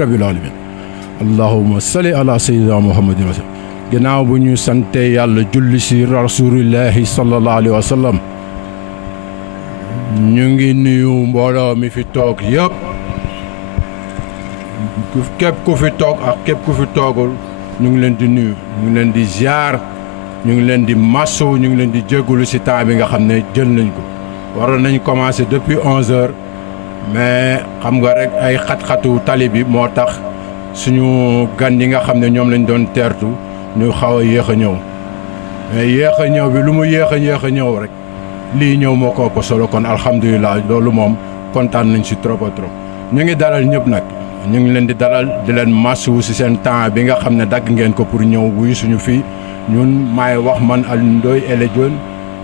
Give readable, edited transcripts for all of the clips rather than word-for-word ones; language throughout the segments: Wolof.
rabbil alamin allahumma salli ala sayyidina muhammadin wa sallam. ginnaaw bu ñu sante yàlla julli si rasulillahi sallallahu alayhi wa sallam ñu ngi nuyu mbooloo mi fi toog yëpp képp ku fi toog ak képp ku fi toogul ñu ngi leen di nuyu ñu ngi leen di ziar ñu ngi leen di masso ñu ngi leen di jégalu si temps bi nga xam ne jël nañ ko waroon nañ commencer depuis 11h mais xam nga rek ay xat-xatu tali bi moo tax suñu gan yi nga xam ne ñoom lañ doon teertu ñu xaw a yéex a ñëw mais yéex a ñëw bi lu mu yéex a ñëw rek lii ñëw moo ko ëpp solo kon alhamdulilah loolu moom kontaan nañ si trop a trop ñu ngi dalal ñëpp nag ñu ngi leen di dalal di leen masu si seen temps bi nga xam ne dagg ngeen ko pour ñëw wuyu suñu fii ñun maay wax man Alioune Ndoye El Hadj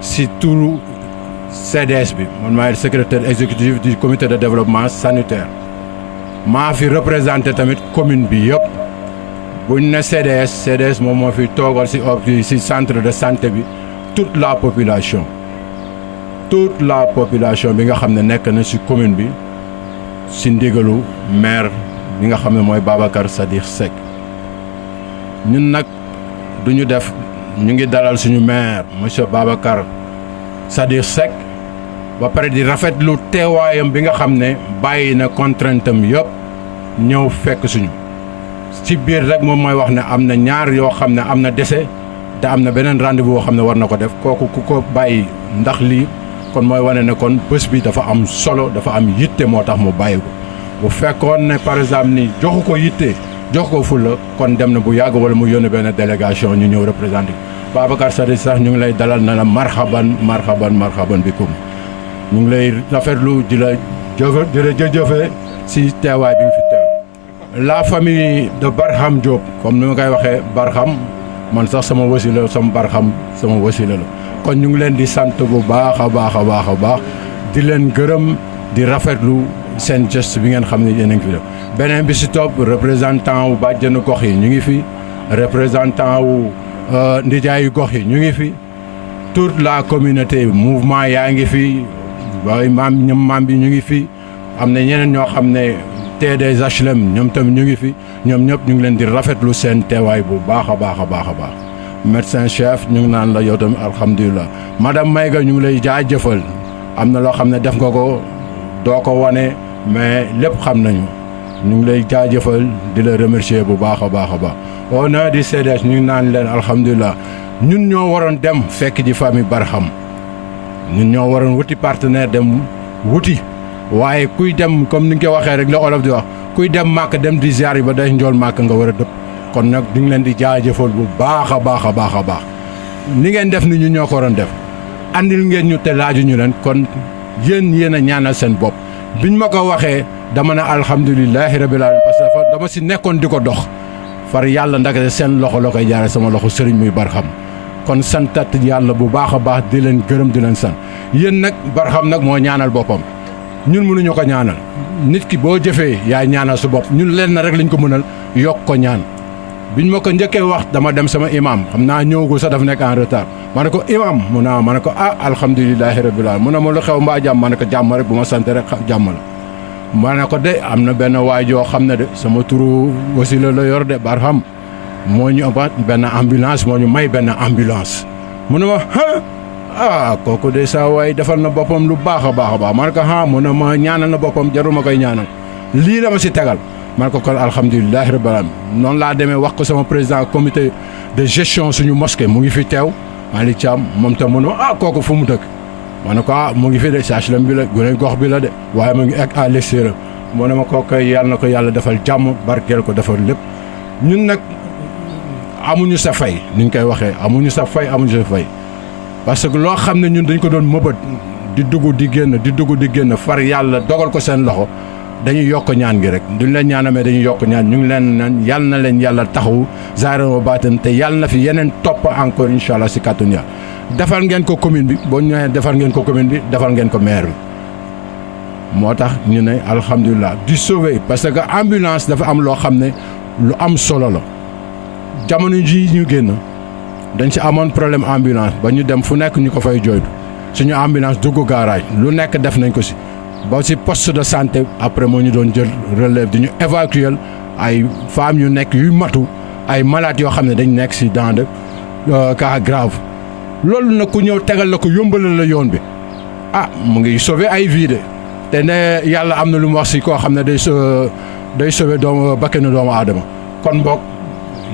si turu CDS bi man maay secrétaire exécutif du comité de développement sanitaire maa fi représenté tamit commune bi yëpp buñ ne CDS moom moo fi toogal si centre de santé bi toute la population bi nga xam ne nekk na si commune bi si ndigalu maire bi nga xam ne mooy Babacar Sadikh Seck ñun nag duñu def ñu ngi dalal suñu maire monsieur Babacar Sadikh Seck ba pare di rafetlu teewaayam bi nga xam ne bàyyi na contrainte am yëpp ñëw fekk suñu ci biir rek moom mooy wax ne am na ñaar yoo xam ne am na décès te am na beneen rendez-vous boo xam ne war na ko def kooku ku ko bàyyi ndax lii kon mooy wane ne kon bés bi dafa am solo dafa am yitte moo tax mu bàyyi ko bu fekkoon ne par exemple ni joxu ko yitte jox ko fulla kon dem na bu yàgg wala mu yónni benn délégation ñu ñëw représenté Babacar Sadikh sax ñu ngi lay dalal na la marhaban bikum ñu ngi lay rafetlu di la jëfee si teewaay bi nga fi teew. La famille de Barham Diop comme ni ma koy waxee Barham man sax sama wasila sama Barham sama wasila la kon ñu ngi leen di sant bu baax a baax di leen gërëm di rafetlu seen geste bi ngeen xam ne yéen a ngi fi def beneen bi si topp représentant wu bàjjenu gox yi ñu ngi fi représentant wu ndijaayu gox yi ñu ngi fi toute la communauté mouvement yaa ngi fi waaye maam bi ñu ngi fi am na ñeneen ñoo xam ne TDHLM ñoom tamit ñu ngi fi ñoom ñëpp ñu ngi leen di rafetlu seen teewaay bu baax a baax médecin chef ñu ngi naan la yow tamit alhamdulilah madame Maïga ñu ngi lay jaajëfal am na loo xam ne def nga ko doo ko wane mais lépp xam nañu ñu ngi lay jaajëfal di la remercier bu baax a baax au nom du CDS ñu ngi naan leen alhamdulilah ñun ñoo waroon dem fekk ji famille Barham ñun ñoo waroon wuti partenaire dem wuti waaye kuy dem comme ni nga ko waxee rek la olof di wax kuy dem màkk dem di ziar yi ba day njool màkk nga war a dëpp kon nag di ngi leen di jaajëfal bu baax a baax ni ngeen def ni ñu ñoo ko waroon def andil ngeen ñu te laaju ñu leen kon yéen a ñaanal seen bopp biñ ma ko waxee dama ne alhamdulilahi rabbil alamin parce que dama si nekkoon di ko dox far yàlla ndaka seen loxo la koy jaare sama loxo sëriñ muy Barham kon santat yàlla bu baax a baax di leen gërëm di leen sant yéen nag Barham nag moo ñaanal boppam ñun mënuñu ko ñaanal nit ki boo jëfee yaay ñaanal su bopp ñun leen na rek lañ ko mënal yokk ko ñaan biñ ma ko njëkkee wax dama dem sama imam xam naa ñëwagul sax dafa nekk en retard ma ne ko imam mu naa ma ne ko alhamdulilahi rabbil alamin mu ne ma lu xew mbaa jàmm ma ne ko jàmm rek bu ma sant rek jàmm la ma ne ko de am na benn waay joo xam ne de sama turu wasila la yor de Barham moo ñu abat benn ambulance moo ñu may benn ambulance mu ne ma kooku de saa waay defal na boppam lu baax a baax ma ne ko mu ne ma ñaanal na boppam jarul ma koy ñaanal lii la ma si tegal ma ne ko kon alhamdulilahi rabbil alamin noonu laa demee wax ko sama président comité de gestion suñu mosquée mu ngi fi teew Malick Thiam moom tam mu ne ma kooku fu mu dëkk ma ne ko mu ngi fi de HLM bi la gune gox bi la de waaye mu ngi egg à l'extérieur mu ne ma kooku yàlla na ko yàlla defal jàmm barkeel ko defal lépp ñun nag amuñu sa fay ni ñu koy waxee amuñu sa fay parce que loo xam ne ñun dañ ko doon mëbët di dugg di génn far yàlla dogal ko seen loxo dañuy yokk ñaan gi rek duñ leen ñaanamee dañuy yokk ñaan ñu ngi leen naan yal na leen yàlla taxawu zaahiran wa baatin te yàlla na fi yeneen topp encore incha allah si kàttanu Yàlla defal ngeen ko commune bi boo ñëwee defal ngeen ko commune bi defal ngeen ko maire bi moo tax ñu ne alhamdulilah di sauver parce que ambulance dafa am loo xam ne lu am solo la jamono ji ñu génn dañ si amoon problème ambulance ba ñu dem fu nekk ñu ko fay jooytu suñu ambulance dugg garage lu nekk def nañ ko si ba si poste de santé après moo ñu doon jël relève di ñu évacuer ay femmes yu nekk yu matu ay malades yoo xam ne dañ nekk si dans de cas grave loolu nag ku ñëw tegal la ko yombalal la yoon bi mu ngi sauver ay vie de te ne yàlla am na lu mu wax si koo xam ne day sauver bakkanu doomu aadama kon boog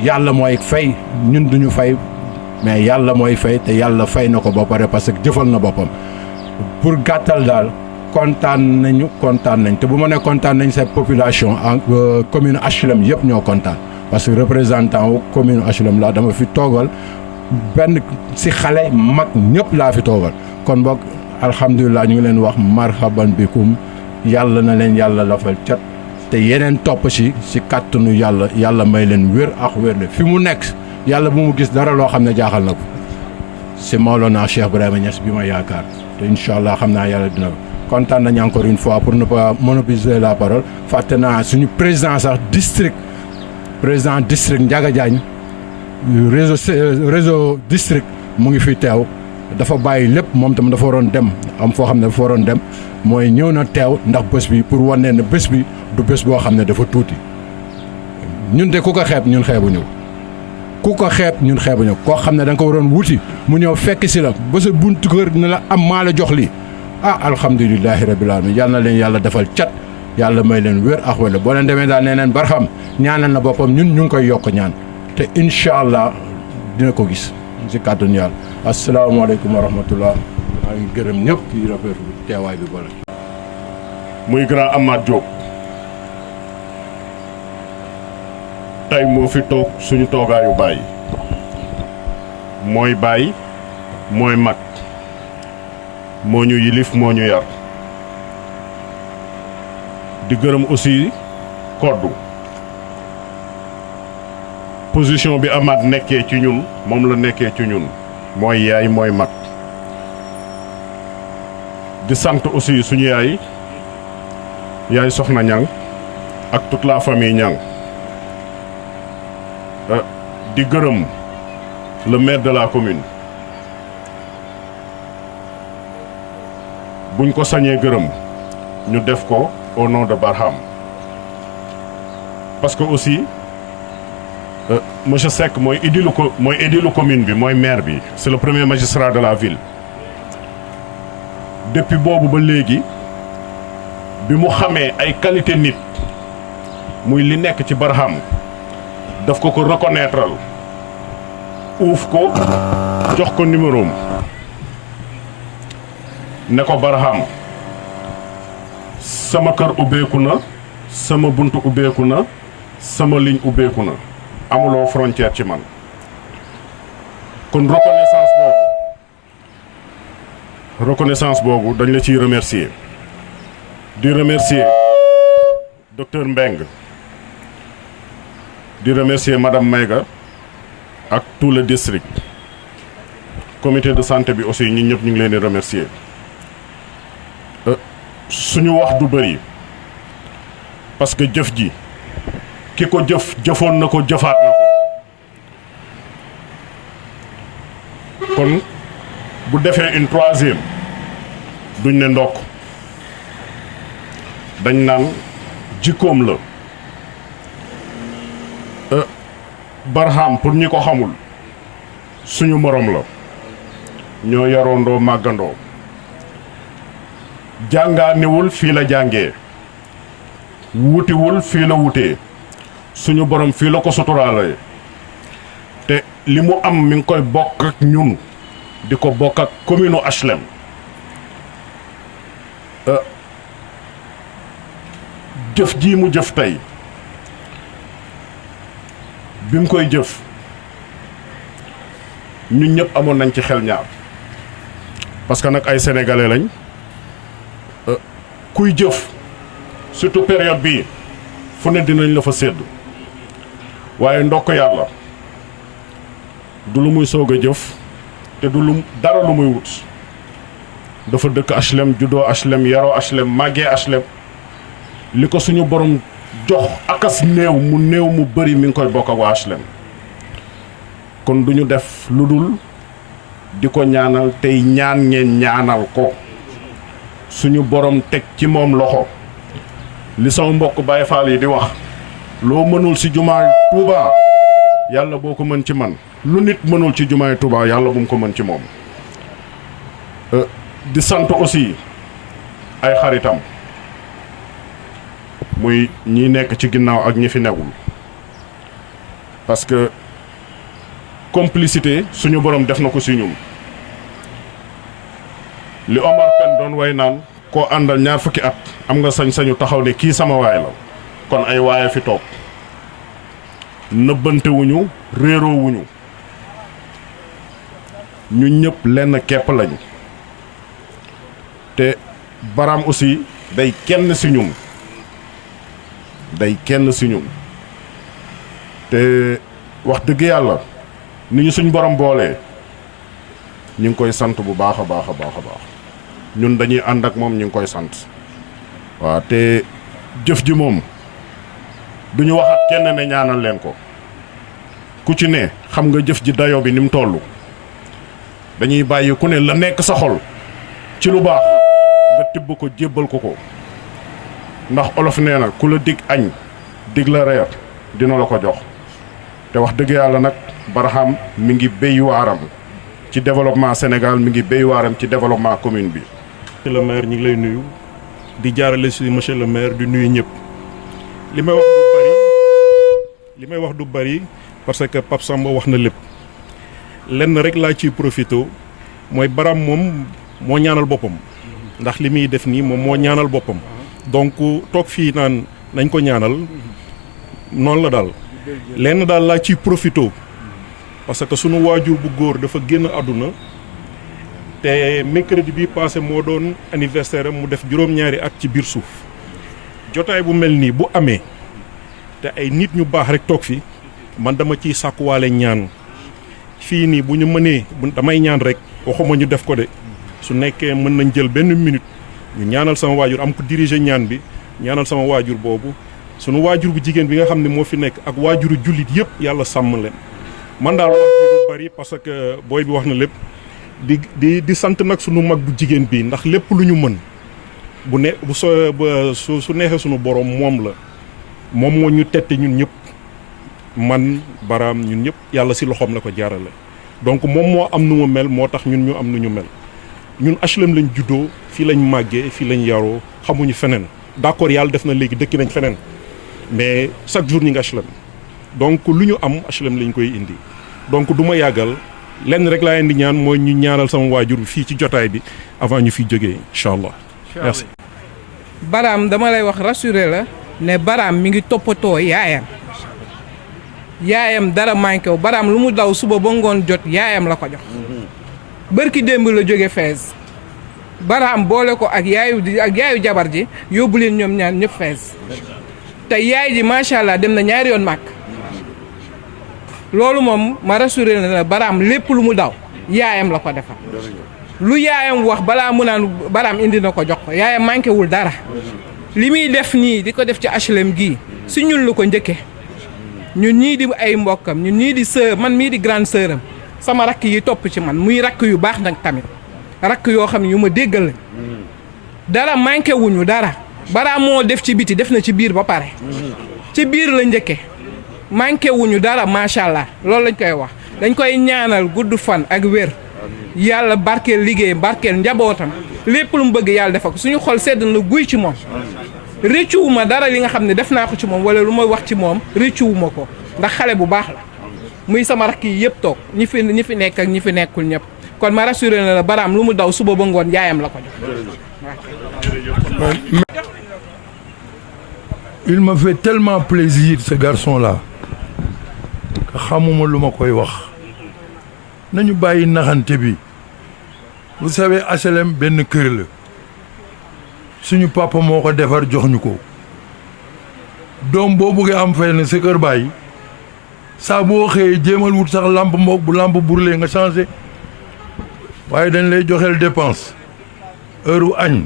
yàlla mooy fay ñun duñu fay mais yàlla mooy fay te yàlla fay na ko ba pare parce que jëfal na boppam pour gàttal daal kontaan nañ te bu ma ne kontaan nañ sa population en commune HLM yëpp ñoo kontaan parce que représentant wu commune HLM la dama fi toogal benn si xale mag ñëpp laa fi toogal kon boog alhamdulilah ñu ngi leen wax marhaban bikum yàlla na leen yàlla lafal cat te yeneen topp si kàttanu yàlla may leen wér ak wér le fi mu nekk yàlla bu mu gis dara loo xam ne jaaxal na ko si Maolana Cheikh Ibrahima Niass bi ma yaakaar te incha allah xam naa yàlla dina kontaan nañ encore une fois pour ne pas monopoliser la parole fàtte naa suñu président sax président district Ndiaga Diagne réseau district mu ngi fi teew dafa bàyyi lépp moom tam dafa waroon dem am foo xam ne dafa waroon dem mooy ñëw na teew ndax bés bi pour wane ne bés bi du bés boo xam ne dafa tuuti ñun de ku ko xeeb ñun xeebuñu koo xam ne da nga ko waroon wuti mu ñëw fekk si la ba sa buntu kër ne la am maa la jox lii alhamdulilahi rabil alamin yàlla na leen yàlla defal cat yàlla may leen wér ak wala boo leen demee daal nee neen Barham ñaanal na boppam ñun ñu ngi koy yokk ñaan te incha allah dina ko gis si kàttanu yàlla asalaamaaleykum wa rahmatullah maa ngi gërëm ñëpp kii rafetlu teewaay bi bala muy grand Amath Diop tey moo fi toog suñu toogaayu baay mooy mag moo ñu yilif moo ñu yar di gërëm aussi koddu position bi Amath nekkee ci ñun moom la nekkee ci ñun mooy yaay mooy mag di sant aussi suñu yaay Soxna Ñang ak toute la famille Ñang di gërëm le maire de la commune buñ ko sañee gërëm ñu def ko au nom de Barham parce que aussi monsieur Seck mooy édilu commune bi mooy maire bi c'est le premier magistrat de la ville depuis boobu ba léegi bi mu xamee ay qualité nit muy li nekk ci Barham daf ko reconnaître uuf ko jox ko numéro ne ko Barham sama kër ubbeeku na sama buntu ubbeeku na sama ligne ubbeeku na amuloo frontière ci man kon reconnaissance boobu dañ la ciy remercier di remercier docteur Mbeng di remercier madame Maïga ak tout le district comité de santé bi aussi ñun ñëpp ñu ngi leen di remercier suñu wax du bëri parce que jëf ji ki ko jëfoon na ko jëfaat na ko kon bu defee une troisième duñ ne ndokk dañ naan jikkoom la Barham pour ñi ko xamul suñu morom la ñoo yaroondoo màggandoo jàngaaniwul fii la jàngee wutiwul fii la wutee suñu borom fii la ko suturaale te li mu am mi ngi koy bokk ak ñun di ko bokk ak commune HLM jëf ji mu jëf tey bi mu koy jëf ñun ñëpp amoon nañ ci xel ñaar parce que nag ay sénégalais lañ kuy jëf surtout période bii fu ne dinañ la fa sédd waaye ndokk yàlla du lu muy soog a jëf te du lu dara lu muy wut dafa dëkk HLM juddoo HLM yaroo HLM màggee HLM li ko suñu borom jox akas néew mu bëri mi ngi koy bokk ak waa HLM kon duñu def lu dul di ko ñaanal tey ñaan ngeen ñaanal ko suñu borom teg ci moom loxo li sama mbokk Baye Fall yi di wax loo mënul ci jumaay Touba yàlla boo ko mën ci man lu nit mënul ci jumaay Touba yàlla bu mu ko mën ci moom di sant aussi ay xaritam muy ñi nekk ci ginnaaw ak ñi fi newul parce que complicité suñu borom def na ko ci ñun li Omar Pène doon way naan koo àndal ñaar fukki at am nga sañ-sañu taxaw ne kii sama waay la kon ay waaye fi toog nëbbante wuñu réeroo wuñu ñu ñëpp lenn kepp lañu te Baram aussi day kenn ci ñun te wax dëgg yàlla ni ñu suñ borom boolee ñu ngi koy sant bu baax a baax ñun dañuy ànd ak moom ñu ngi koy sant waaw te jëf ji moom duñu waxaat kenn ne ñaanal leen ko ku ci ne xam nga jëf ji dayo bi ni mu toll dañuy bàyyi ku ne la nekk sa xol ci lu baax nga tibb ko jébbal ko ndax olof nee na ku la dig añ dig la reer dina la ko jox te wax dëgg yàlla nag Barham mi ngi béy waaram ci développement Sénégal mi ngi béy waaram ci développement commune bi. monsieur le maire ñu ngi lay nuyu di jaarale ci monsieur le maire di nuyu ñëpp li may wax du bari parce que Pape Samba wax na lépp lenn rek laa ciy profité mooy Baram moom moo ñaanal boppam ndax li muy def nii moom moo ñaanal boppam donc toog fii naan nañ ko ñaanal noonu la daal lenn daal laa ciy profité parce que sunu waajur bu góor dafa génn àdduna te mercredi bi passé moo doon anniversaire am mu def juróom-ñaari at ci biir suuf jotaay bu mel nii bu amee te ay nit ñu baax rek toog fi man dama ciy sàkkuwaale ñaan fii nii bu ñu mënee damay ñaan rek waxuma ñu def ko de su nekkee mën nañ jël benn minute ñu ñaanal sama waajur am ko diriger ñaan bi ñaanal sama waajur boobu sunu waajur bu jigéen bi nga xam ne moo fi nekk ak waajuru jullit yëpp yàlla sàmm leen man daal wax ji du bari parce que booy bi wax na lépp di sant nag sunu mag bu jigéen bi ndax lépp lu ñu mën bu ne bu su neexee sunu borom moom la moom moo ñu tette ñun ñëpp man Baram ñun ñëpp yàlla ci loxoom la ko jaarale donc moom moo am nu mu mel moo tax ñun ñu am nu ñu mel ñun HLM lañ juddoo fii lañ màggee fii lañ yaroo xamuñu feneen d'accord yàlla def na léegi dëkki nañ feneen mais chaque jour ñi ngi HLM donc lu ñu am HLM lañ koy indi donc du ma yàggal lenn rek laa leen di ñaan mooy ñu ñaanal sama waajur fii ci jotaay bi avant ñu fiy jógee incha allah merci. Baram dama lay wax rassuré la ne Baram mi ngi toppatoo yaayam dara manqué wu Baram lu mu daw suba ba ngoon jot yaayam la ko jox bërki démb la jóge Fès Baram boole ko ak yaayu jabar ji yóbbu leen ñoom ñaar ñëpp Fès te yaay ji macha allah dem na ñaari yoon màkk loolu moom ma rassuré na ne Baram lépp lu mu daw yaayam la ko defal lu yaayam wax balaa mu naan Baram indi na ko jox ko yaayam manqué wul dara li muy def nii di ko def ci HLM gii si ñun lu ko njëkke ñun ñii di ay mbokkam ñun ñii di sœur man mii di grande sœuram sama rakk yi topp ci man muy rakk yu baax nag tamit rakk yoo xam ne yu ma déggal lañ dara manqué wuñu dara Baram moo def ci biti def na ci biir ba pare ci biir la njëkke manqué wuñu dara macha allah loolu lañ koy wax dañ koy ñaanal gudd fan ak wér yàlla barkeel liggéey barkeel njabootam lépp lu mu bëgg yàlla defal ko suñu xol sedd na guy ci moom rëccuwuma dara li nga xam ne def naa ko ci moom wala lu may wax ci moom rëccuwuma ko ndax xale bu baax la muy sama rakk yi yëpp toog ñi fi nekk ak ñi fi nekkul ñëpp kon ma rassuré na la Baram lu mu daw suba ba ngoon yaayam la ko jox. Il me fait tellement plaisir ce garçon-là que xamuma lu ma koy wax nañu bàyyi naxante bi vous savez HLM benn kër la suñu papa moo ko defar jox ñu ko doom boo bëggee am fay na sa kër bàyyi saa boo xëyee jéemal wut sax lampe mboog bu lampe brûlé nga changé waaye dañ lay joxeel dépense heure u añ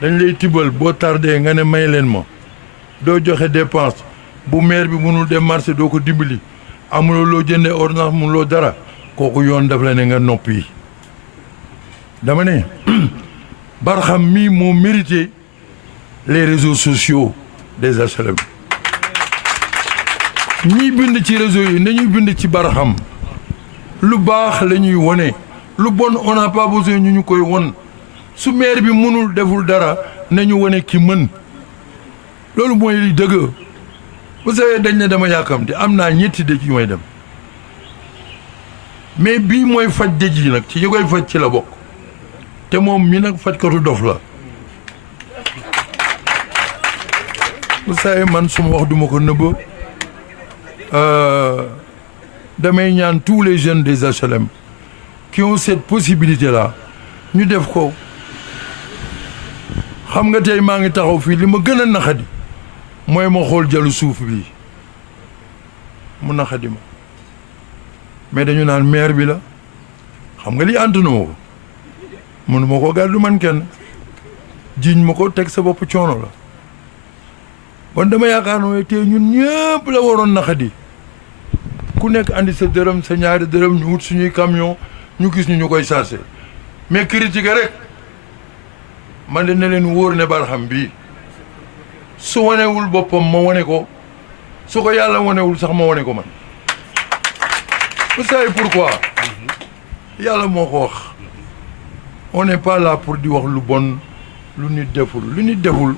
dañ lay tibbal boo tardé nga ne may leen ma doo joxe dépense bu maire bi mënul dem marché doo ko dimbali amuloo loo jëndee ordonnance mënuloo dara kooku yoon daf la ne nga noppi dama ne Barham mii moo mérité les réseaux sociaux des HLM ñiy bind ci réseau yi nañuy bind ci Barham lu baax la ñuy wone lu bon on n'a pas besoin ñu koy won su maire bi mënul deful dara nañu wone ki mën loolu mooy li dëgg vous savez dañ ne dama yàkkamte am naa ñetti dëj yu may dem mais bii mooy faj dëj yi nag ci ñi koy faj ci la bokk te moom mi nag fajkatu dof la vous savez man suma wax duma ko nëbb damay ñaan tous les jeunes des HLM qui ont cette possibilité là ñu def ko xam nga tey maa ngi taxaw fii li ma gën a naxadi mooy ma xool jalu suuf bi mu naxadi ma mais dañu naan maire bi la xam nga li àntuna ma ko mënu ma ko gàddu man kenn jiiñ ma ko teg sa bopp coono la bon dama yaakaar ne tey ñun ñëpp la waroon naxadi ku nekk andi sa dërëm sa ñaari dërëm ñu wut suñuy camion ñu gis ñu koy chargé mais critiquer rek man de ne leen wóor ne Barham bii su wanewul boppam ma wane ko su ko yàlla wanewul sax ma wane ko man vous savez pourquoi yàlla moo ko wax on n'est pas là pour di wax lu bon lu nit deful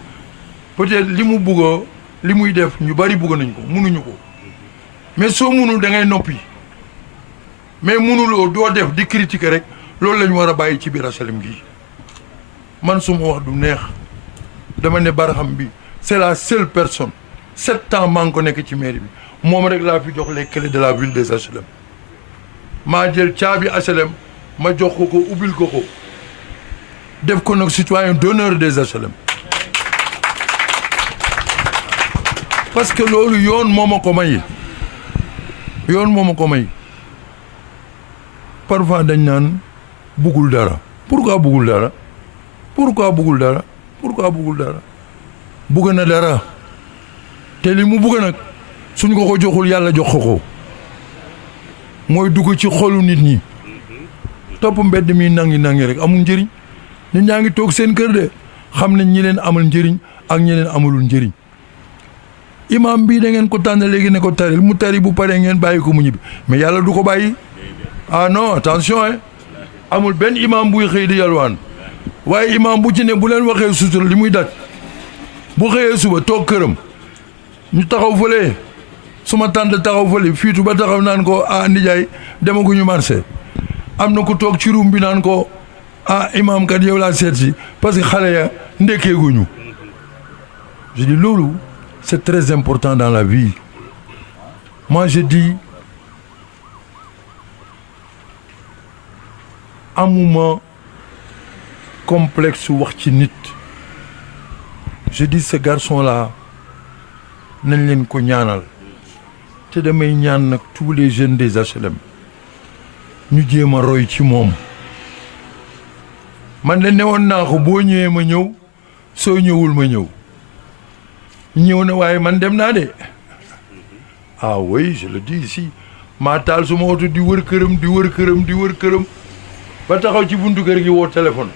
peut-être li mu bugg li muy def ñu bari bugg nañ ko munuñu ko mais soo munul da ngay noppi mais munuloo doo def di critiquer rek loolu la ñu war a bàyyi ci biir HLM gi man suma wax du neex dama ne Barham bi c'est la seule personne 7 ans maa ngi ko nekk ci mairie bi moom rek laa fi jox les clés de la ville des HLM maa jël caabi HLM ma jox ko ubbil ko def ko nag citoyen d'honneur des HLM parce que loolu yoon moo ma ko may parfois dañ naan buggul dara pourquoi buggul dara bugg na dara te li mu bugg nag suñ ko joxul yàlla jox ko mooy dugg ci xolu nit ñi topp mbedd mi nangi rek amul njëriñ nit ñaa ngi toog seen kër de xam nañ ñi leen amal njëriñ ak ñi leen amalul njëriñ imam bii da ngeen ko tànn léegi ne ko taril mu tari bu paree ngeen bàyyi ko mu ñibbi mais yàlla du ko bàyyi ah non attention amul benn imam buy xëy di yalwaan waaye imam bu ci ne bu leen waxee sutura li muy daj bu xëyee suba toog këram ñu taxaw fële suma tànt taxaw fële fiitu ba taxaw naan ko ah nijaay demaguñu marché am na ku toog ci ruum bi naan ko ah imam kat yow laa seet si parce que xale ya ndekkeeguñu je dis loolu c'est très important dans la vie moi je dis amuma complexe wax ci nit je dis ce garçon là nañ leen ko ñaanal te damay ñaan nag tous les jeunes des HLM ñu jéem a roy ci moom man de newoon naa ko boo ñëwee ma ñëw soo ñëwul ma ñëw na waaye man dem naa de ah oui je le dis ici maa taal suma oto di wër këram ba taxaw ci buntu kër gi woo téléphone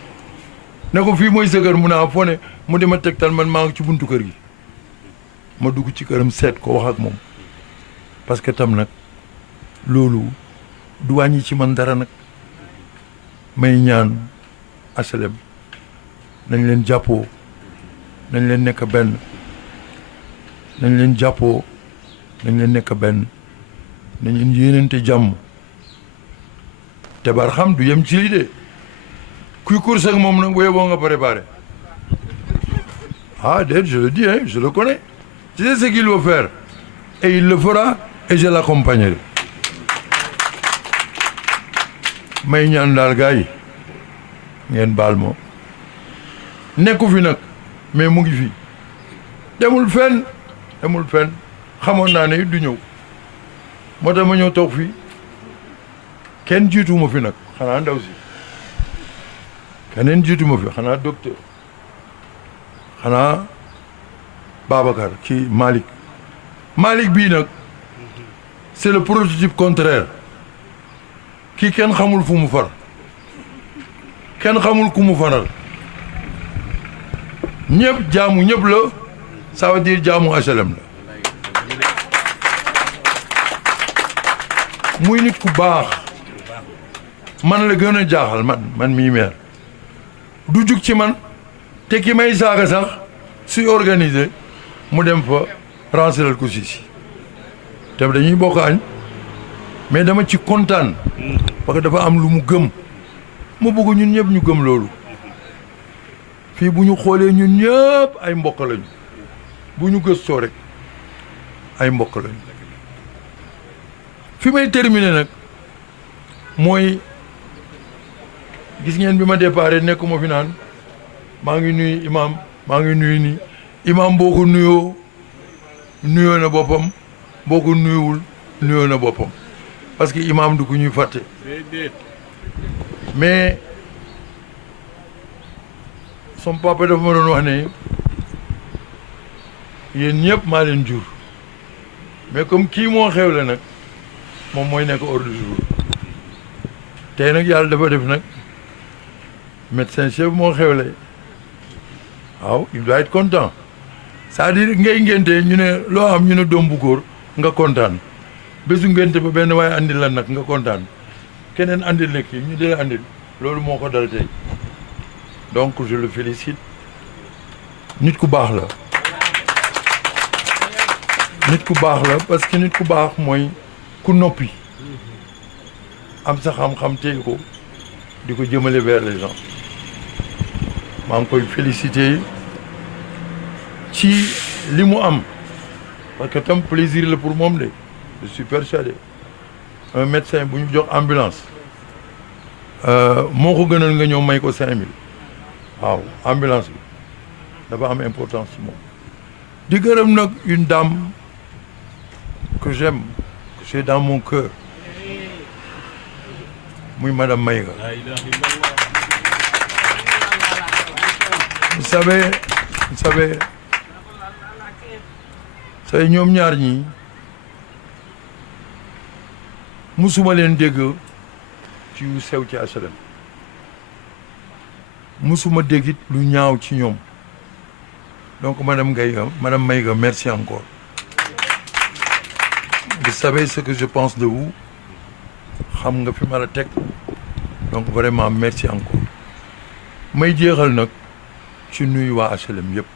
ne ko fii mooy sa kër mu naa fone mu dema tegtal man maa ngi ci buntu kër gi ma dugg ci këram seet ko wax ak moom parce que tam nag loolu du wàññi ci man dara nag may ñaan HLM nañ leen jàppoo nañ leen nekk benn nañ leen jàppoo nañ leen nekk benn nañ leen yéenante jàmm te Barham du yem ci lii de kuy course ak moom nag bu yeboo nga préparé ah déet je le dis hein je le connais je sais ce qu'il veut faire et il le fera et je l'accompagnerai may ñaan daal gars yi ngeen baal ma nekku fi nag mais mu ngi fi demul fenn xamoon naa ne du ñëw moo tax ma ñëw toog fii kenn jiituma fi nag xanaa ndaw si keneen jiituma fi xanaa docteur xanaa Babacar kii Malick bii nag c'est le prototype contraire kii kenn xamul fu mu far kenn xamul ku mu faral ñëpp jaamu ñëpp la ça veut dire jaamu HLM la muy nit ku baax man la gën a jaaxal man mii maire du jug ci man te ki may saaga sax suy organisé mu dem fa renseral ko si te dañuy bokk añ mais dama ci kontaan parce que dafa am lu mu gëm mu bëgg ñun ñëpp ñu gëm loolu fii bu ñu xoolee ñun ñëpp ay mbokk lañu bu ñu gëstoo rek ay mbokk lañu fi may terminer nag mooy gis ngeen bi ma déparé nekkuma fi naan maa ngi nuyu imam maa ngi nuyu ni imam boo ko nuyoo na boppam boo ko nuyuwul nuyoo na boppam parce que imam du ko ñuy fàtte mais son papa dafa ma doon wax ne yéen ñëpp maa leen jur mais comme kii moo xewle nag moom mooy nekk ordre du jour tey nag yàlla dafa def nag médecin chef moo xewle waaw il doit être content c'est-à-dire ngay ngénte ñu ne loo am ñu ne doom bu góor nga kontaan bésu ngénte ba benn waaye andil la nag nga kontaan keneen andil la kii ñu di la andil loolu moo ko dal tey donc je le félicite nit ku baax la nit ku baax la parce que nit ku baax mooy ku noppi am sa xam-xam téye ko di ko jëmale vers les gens maa ngi koy féliciter ci li mu am parce que tam plaisir la pour moom de je suis persuadé un médecin bu ñu jox ambulance moo ko gënal nga ñëw may ko 5000 waaw ambulance bi dafa am importance ci moom di gërëm nag une dame que j'aime que j'ai dans mon cœur muy madame Maïga vous savez say ñoom ñaar ñi musuma leen dégg ci yu sew ci HLM musuma déggit lu ñaaw ci ñoom donc madame Maïga merci encore vous savez ce que je pense de vous xam nga fi ma la teg donc vraiment merci encore may jeexal nag ci nuyu waa HLM yëpp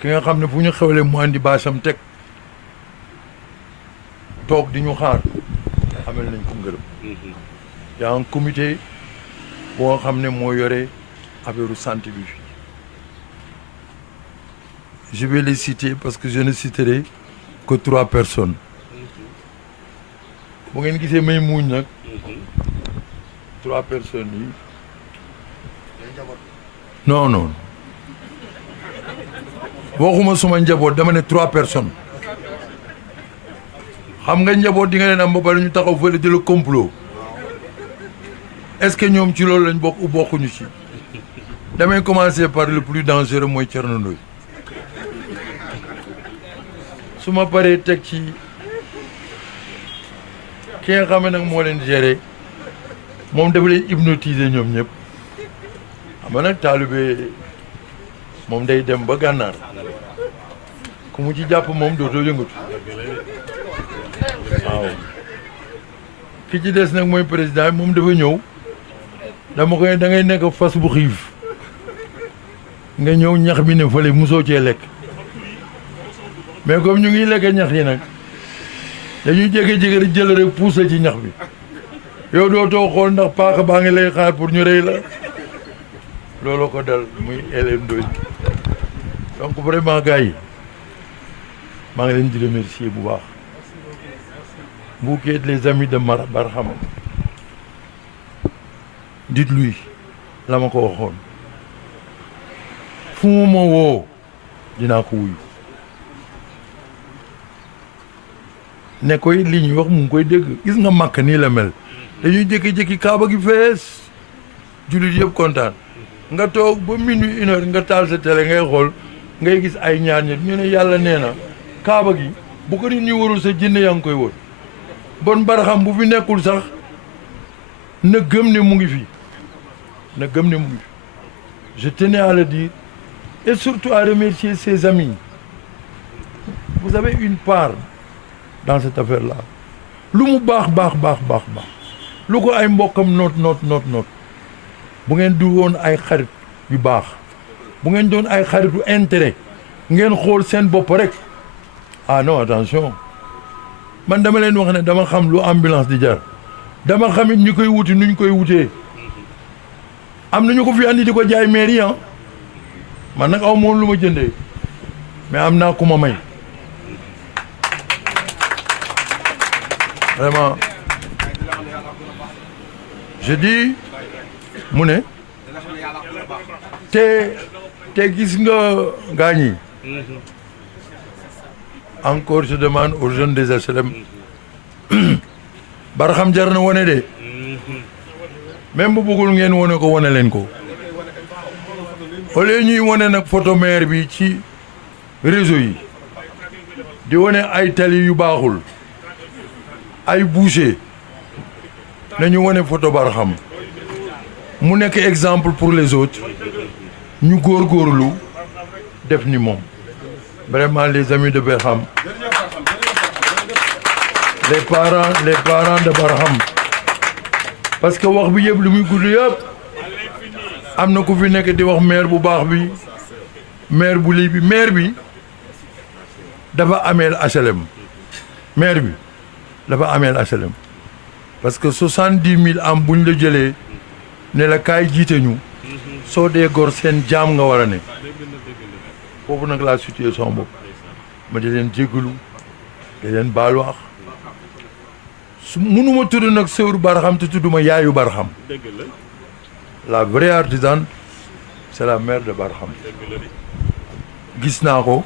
ki nga xam ne fu ñu xewle mu andi baasam teg toog di ñu xaar amel nañ ko ngërëm y a un comité boo xam ne moo yore affaire santé bi fii je vais les citer parce que je ne citerai que 3 personnes bu ngeen gisee may muuñ nag 3 personnes yi non waxuma suma njaboot dama ne 3 personnes xam nga njaboot di nga leen am ba pare ñu taxaw fële di la complot est-ce que ñoom ci loolu lañ bokk u bokkuñu ci damay commencer par le plus dangereux mooy Thierno Ndoye su ma paree teg ci ki nga xam ne nag moo leen gérer moom dafa leen hypnotiser ñoom ñëpp xam nga nag taalibe moom day dem ba gànnaar ku mu ci jàpp moom dootoo yëngatu waaw ki ci des nag mooy président moom dafa ñëw dama koy da ngay nekk fas bu xiif nga ñëw ñax bi ne fële musoo cee lekk mais comme ñu ngi lekk ñax yi nag dañuy jékki-jékki rek jël rek pousse ci ñax bi yow dootoo xool ndax paaka baa ngi lay xaar pour ñu rey la looloo ko dal muy Hélène Ndoye donc vraiment gars yi maa ngi leen di remercier bu baax vous qui êtes les amis de Barham dites-lui la ma ko waxoon fu mu ma woo dinaa ko wuyu ne koy li ñuy wax mu ngi koy dégg gis nga màkk nii la mel dañuy jékki-jékki kaaba gi fees jullit yëpp kontaan nga toog ba minuit 1 heure nga taal sa télé ngay xool ngay gis ay ñaar ñett ñu ne yàlla nee na kaaba gi bu ko nit ñi warul sa jinne yaa ngi koy wër bon Barham bu fi nekkul sax na gëm ne mu ngi fi na gëm ne mu ngi fi je tenais à le dire et surtout à remercier ses amis vous avez une part dans cette affaire-là lu mu baax lu ko ay mbokkam noot bu ngeen du woon ay xarit yu baax bu ngeen doon ay xaritu intérêt ngeen xool seen bopp rek ah non attention man dama leen wax ne dama xam lu ambulance di jar dama xamit ñu koy wuti nuñ koy wutee am na ñu ko fi andi di ko jaay mairie ah man nag aw moom lu ma jëndee mais am naa ku ma may vraiment je dis mu ne te gis nga gaañi encore je demande aux jeunes des HLM Barham jar na wone de même bu bëggul ngeen wone ko wone leen ko au lieu ñuy wone nag photo maire bi ci réseau yi di wone ay tali yu baaxul ay boucher nañu wone photo Barham mu nekk exemple pour les autres ñu góorgóorlu def ni moom vraiment les amis de Barham les parents de Barham parce que wax bi yëpp lu muy gudd yëpp am na ku fi nekk di wax maire bu baax bi maire bu lii bi maire bi dafa ameel HLM maire bi dafa ameel HLM parce que 70 000 am buñ la jëlee ne la kaay jiite ñu soo dee gor seen jaam nga war a ne foofu nag laa situé son bopp ma di leen jéggalu di leen baalu wax su mënuma tudd nag sëwru Barham te tudduma yaayu Barham la vraie artisane c'est la mère de Barham gis naa ko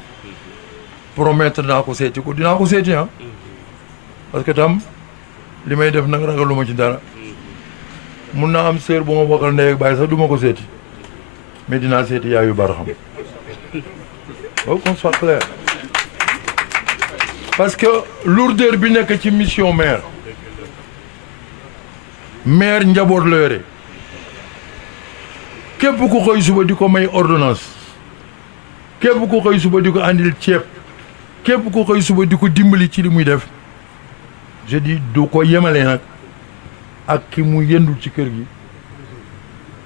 promettre naa ko seeti ko dinaa ko seeti ah parce que tam li may def nag ragaluma ci dara mun naa am sœur bu ma bokkal ndey ak baay sax du ma ko seeti mais dinaa seeti yaayu Barham qu'on soit clair parce que lourdeur bi nekk ci mission maire njaboot la yore képp ku xëy suba di ko may ordonnance képp ku xëy suba di ko andil ceeb képp ku xëy suba di ko dimbali ci li muy def je dis du ko yemale nag ak ki mu yëndul ci kër gi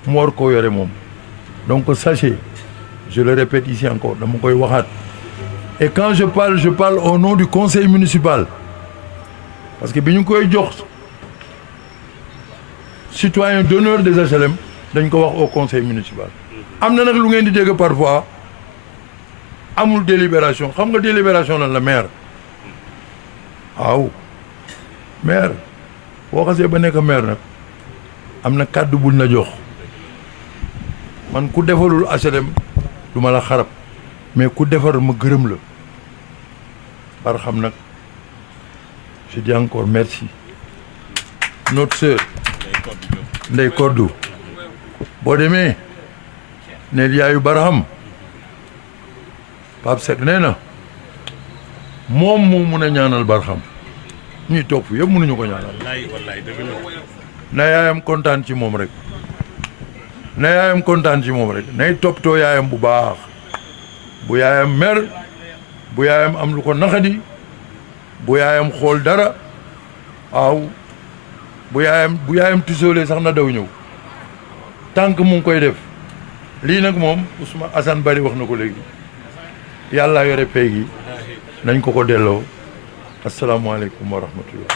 mu war koo yore moom donc sachez je le répète ici encore dama koy waxaat et quand je parle au nom du conseil municipal parce que bi ñu koy jox citoyen d'honneur des HLM dañ ko wax au conseil municipal am na nag lu ngeen di dégg parfois amul délibération xam nga délibération lan la maire waaw maire boo xasee ba nekk maire nag am na kàddu buñ la jox man ku defalul HLM du ma la xarab mais ku defar ma gërëm la Barham nag je dis encore merci notre sœur Ndey Koddu boo demee neel yaayu Barham Pape Seck nee na moom moo mun a ñaanal Barham ñuy topp yëpp mënuñu ko ñaanal na yaayam kontaan ci moom rek na yaayam kontaan ci moom rek nay toppatoo yaayam bu baax bu yaayam mer bu yaayam am lu ko naxadi bu yaayam xool dara waaw bu yaayam tisoolee sax na daw ñëw tant que mu ngi koy def lii nag moom Ousmane Assane Bari wax na ko léegi yàlla yore pay gi nañ ko delloo asalaamaaleykum wa rahmatullah